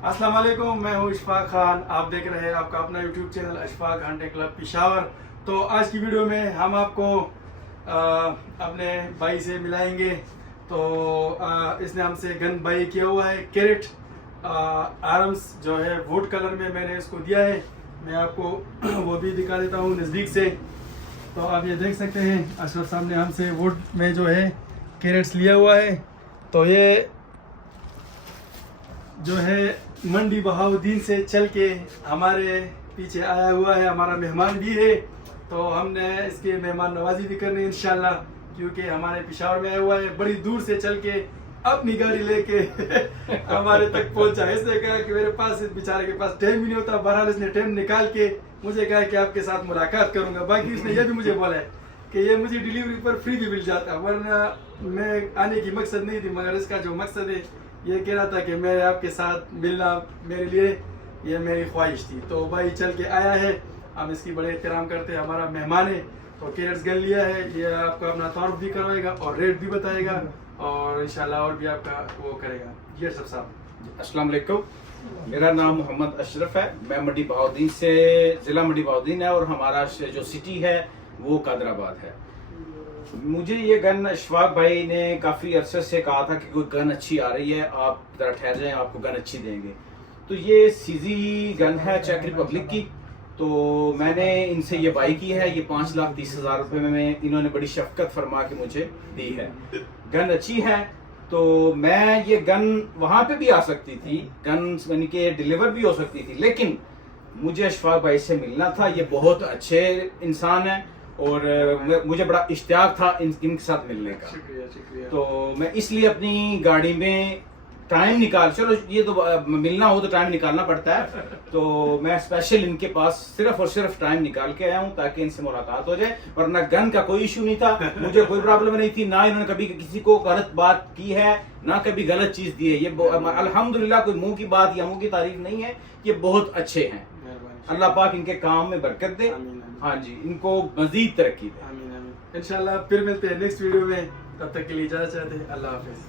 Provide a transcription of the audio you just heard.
अस्सलाम वालेकुम, मैं हूँ इशफाक खान। आप देख रहे हैं आपका अपना YouTube channel Ashfaq hunting club Peshawar. तो आज की वीडियो में हम आपको अपने भाई से मिलाएंगे। तो इसने हमसे गन बाई किया हुआ है, कैरेट आर्म्स जो है वुड कलर में मैंने इसको दिया है। मैं आपको वो भी दिखा देता हूँ नज़दीक से। तो आप ये देख सकते हैं अशरफ साहब ने हमसे वुड में जो है कैरेट्स लिया हुआ है। तो ये जो है मंडी बहाउद्दीन से चल के हमारे पीछे आया हुआ है, हमारा मेहमान भी है। तो हमने इसके मेहमान नवाजी भी करनी है इंशाल्लाह, क्योंकि हमारे पेशावर में आया हुआ है। बड़ी दूर से चल के अपनी गाड़ी लेके हमारे तक पहुंचा। इसने कहा कि मेरे पास इस बेचारे के पास टाइम ही नहीं होता। बहरहाल इसने टाइम निकाल के मुझे कहा कि आपके साथ मुलाकात करूंगा। बाकी इसने यह भी मुझे बोला है कि ये मुझे डिलीवरी पर फ्री भी मिल जाता, वरना मैं आने की मकसद नहीं थी, मगर इसका जो मकसद है ये कह रहा था कि मैं आपके साथ मिलना मेरे लिए ये मेरी ख्वाहिश थी। तो भाई चल के आया है, हम इसकी बड़े एहतराम करते हैं, हमारा मेहमान है। तो कैरेट्स गन लिया है, ये आपको अपना तारुफ भी करवाएगा और रेट भी बताएगा और इंशाल्लाह और भी आपका वो करेगा। जी अशरफ साहब। अस्सलाम वालेकुम, मेरा नाम मोहम्मद अशरफ है। मैं मंडी बहाउद्दीन से, ज़िला मंडी बहाउद्दीन है और हमारा जो सिटी है वो कादराबाद है। मुझे ये गन अशफाक भाई ने काफ़ी अरसे से कहा था कि कोई गन अच्छी आ रही है, आप ज़रा ठहर जाएं, आपको गन अच्छी देंगे। तो ये सीजी गन है चेक रिपब्लिक की। तो मैंने इनसे ये बाई की है। ये 5,30,000 रुपये में इन्होंने बड़ी शफकत फरमा के मुझे दी है। गन अच्छी है। तो मैं ये गन वहाँ पे भी आ सकती थी, गन यानी कि डिलीवर भी हो सकती थी, लेकिन मुझे अशफाक भाई से मिलना था। ये बहुत अच्छे इंसान है और मुझे बड़ा इश्तियाक था इनके साथ मिलने का। शुक्रिया शुक्रिया। तो मैं इसलिए अपनी गाड़ी में टाइम निकाल, चलो ये तो मिलना हो तो टाइम निकालना पड़ता है, तो मैं स्पेशल इनके पास सिर्फ और सिर्फ टाइम निकाल के आया हूँ ताकि इनसे मुलाकात हो जाए। वरना गन का कोई इशू नहीं था, मुझे कोई प्रॉब्लम नहीं थी, ना इन्होंने कभी किसी को गलत बात की है, ना कभी गलत चीज दी है। ये अल्हम्दुलिल्लाह कोई मुंह की बात या मुंह की तारीफ नहीं है, ये बहुत अच्छे हैं। अल्लाह पाक इनके काम में बरकत दे। हाँ जी, इनको मजीद तरक्की दे। आमीन आमीन। इंशाल्लाह फिर मिलते हैं नेक्स्ट वीडियो में, तब तक के लिए इजाजत चाहते हैं। अल्लाह हाफिज।